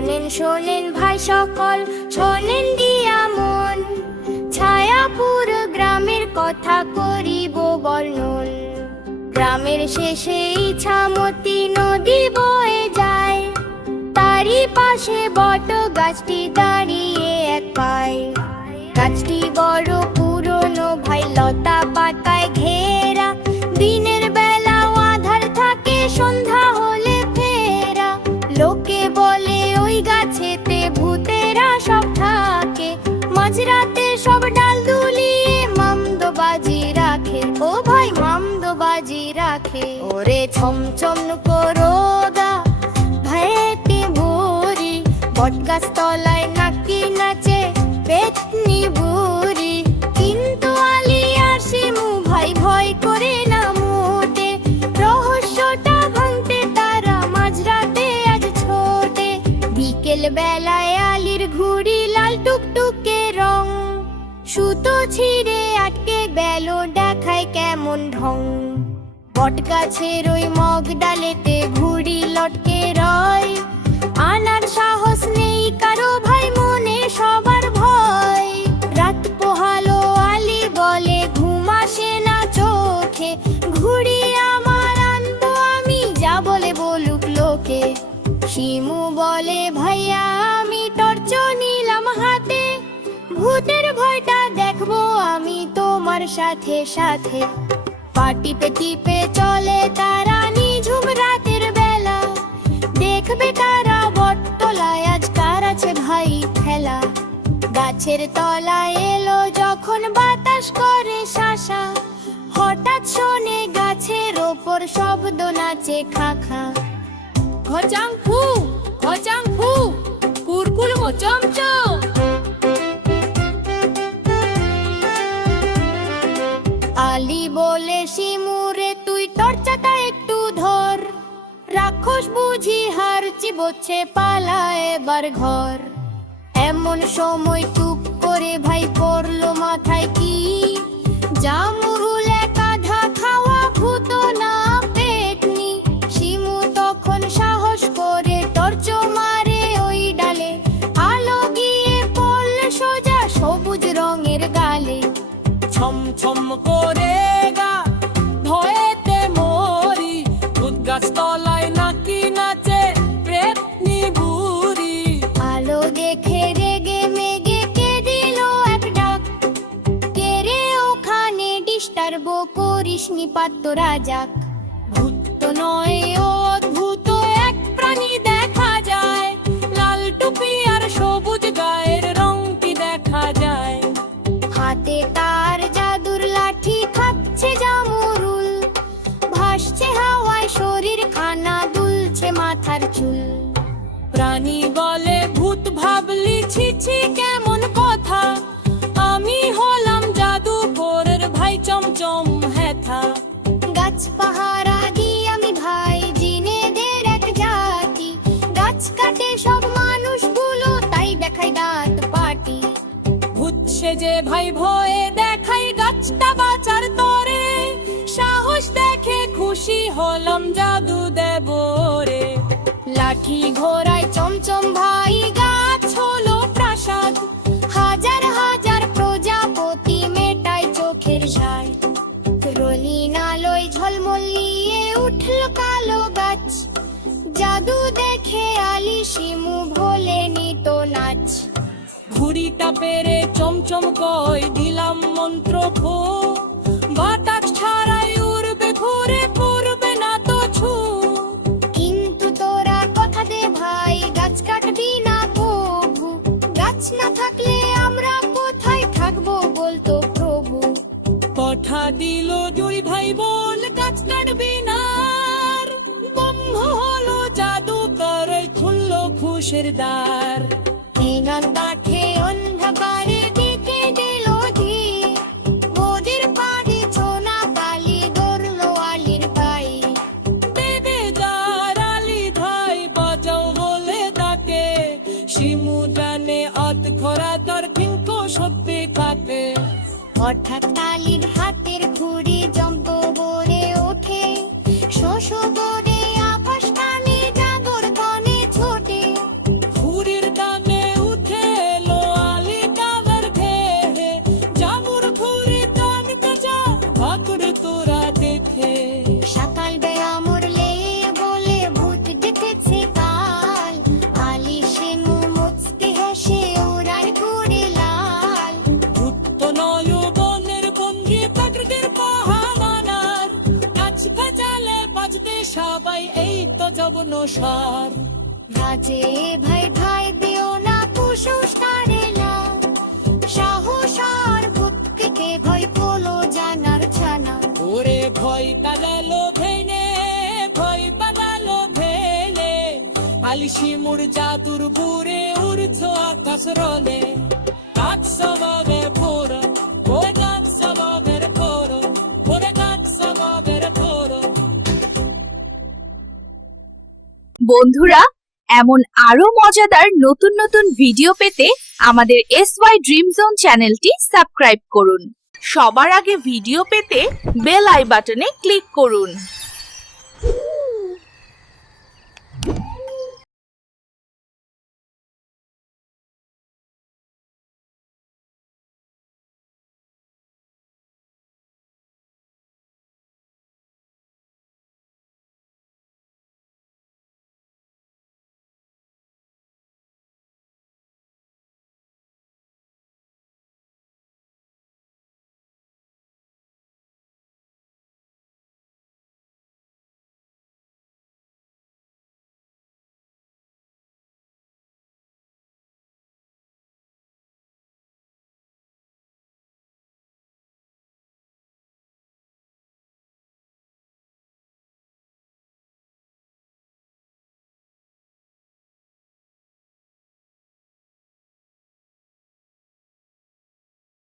শোনেন শোনেন ভাই সকল, শোনেন দিয়া মন, ছায়াপুর গ্রামের কথা করিব বর্ণন। গ্রামের শেষে ইছামতি নদী বয়ে যায়, তারই পাশে বট গাছটি দাঁড়িয়ে এক পায়। গাছটি বড় পুরনো ভাই, লতা পাতায় ঘেরা, দিনের বেলাও আঁধার থাকে, সন্ধ্যা হলে ফেরা। লোকে বলে ওই গাছেতে ভূতেরা সব থাকে, মাঝরাতে সব ডাল দুলিয়ে মামদোবাজি রাখে। ও ভাই মামদোবাজি রাখে। ওরে ছমছম করো গা ভাইতে ভুরি, বটগাছ তলায় নাকি নাচে পেতনি বুড়ি। কিন্তু আলী আর শিমু ভাই ভয় করে না মোটে, রহস্যটা ভাঙতে তারা মাঝরাতে আজ ছোটে। বিকেল বেলায় আলীর ঘুড়ি লাল টুকটুকে রং, সুতো ছিঁড়ে আটকে গেল দেখায় কেমন ঢং। বটগাছের ওই মগ ডালেতে ঘুড়ি লটকে রয়, আনার সাহস নেই কারো ভাই, মনে সবার ভয়। রাত পোহালো আলী বলে ঘুম আসে না চোখে, ঘুড়ি আমার আনবো আমি, যা বলে বলুক লোকে। শিমু বলে ভাইয়া আমি টর্চ নিলাম হাতে, ভূতের ভয়টা দেখবো আমি তোমার সাথে সাথে। পাটিপে টিপে চলে তারা নিঝুম রাতের বেলা, দেখবে তারা বটতলায় আজ কার আছে ভাই খেলা। গাছের তলায় এলো যখন বাতাস করে শাসা, হঠাৎ শোনে গাছের ওপর শব্দ নাচে খাখা। ঘচাং ফু কুরকুর চমচম। আলী বলে শিমুরে তুই টর্চাটা একটু ধর, রাক্ষস বুঝি হার চিবোচ্ছে, পালা এবার ঘর। এমন সময় টুপ করে ভাই পড়লো মাথায় কি, জামরুলে কাঁধা খাওয়া ভূত না পেটনি। শিমু তখন সাহস করে টর্চ মারে ওই ডালে, আলো গিয়ে পড়ল সোজা সবুজ রঙের গালে। ছমছম করে গা ভয়েতে মরি, ভূত গাছ তলায় নাকি নাচে পেতনি বুড়ি। আলো দেখে রেগে মেগে কে দিল এক ডাক, কে রে ওখানে ডিস্টার্ব করিসনি পাত্তরা যাক। ভূত তো নয় ও অদ্ভুত এক প্রাণী দেখা যায়, লাল টুপি আর সবুজ গায়ের রংটি দেখা যায়। হাতে তার জাদুর লাঠি, খাচ্ছে জামরুল, ভাসছে হাওয়ায় শরীর খানা, দুলছে মাথার চুল। প্রাণী বলে ভূত ভাবলি ছিছি কেমন কথা, আমি হলাম জাদুকরের ভাই চমচম হেথা। গাছ পাহারা দিই আমি ভাই জিনেদের এক জাতি, গাছ কাটে সব মানুষগুলো তাই দেখাই দাঁত পাটি। ভূত সেজে ভাই ভয়ে দেখাই গাছটা বাঁচার তরে, সাহস দেখে খুশি হলাম জাদু দেব রে। লাঠি ঘোড়ায় চমচম ভাই গাছ হলো প্রাসাদ, হাজার হাজার প্রজাপতি মেটায় চোখের সায়। রঙিন আলোয় ঝলমল নিয়ে উঠল কালো গাছ, জাদু দেখে আলী শিমু ভোলেনি তো নাচ। ঘুড়িটা পেরে চমচম কই দিলাম মন্ত্র খো, বাতাস ছাড়াই উড়বে ঘুরে পড়বে না তো ছু। কিন্তু তোরা কথা দে ভাই গাছ কাটবি না কভু, গাছ না থাকলে আমরা কোথায় থাকবো বলতো প্রভু। কথা দিল দুই ভাই বল গাছ কাটবি না, বন্ধ হলো জাদুকর খুললো খুশের দ্বার। গান কাঠে অন্ধকারে দিকে দিল ধীর, ওদের পাড়ে ছোনা কালি ধরলো আলীর ভাই। বেবেদার আলী ভাই বাজাও বলে তাকে, শিমু জানে অত খরা তোর কিন্তু সত্যি কাতে। হঠাৎ আলীর হাতের ঘুড়ি জম্প বলে ওঠে, শোষো করে আকাশ টানে জাগর কনে ছোটে। সবাই এই তো যবন সার রাজে ভাই ভাই দিও না কুসংস্কারেলা সাহস আর বুদ্ধিকে ভয় বলো জানার ছানা ওরে ভয় পালালো ভেনে ভয় পালালো ভেলে আলিশি মুর জাদুর বুড়ে উড়ছ আকাশ রলে গাছ সমাবে ফোর ওরে গাছ সমাবের ফোর ওরে গাছ সমাবের ফোর বন্ধুরা, এমন আরো মজাদার নতুন নতুন ভিডিও পেতে আমাদের SY ড্রিম জোন চ্যানেলটি সাবস্ক্রাইব করুন। সবার আগে ভিডিও পেতে বেল আই বাটনে ক্লিক করুন।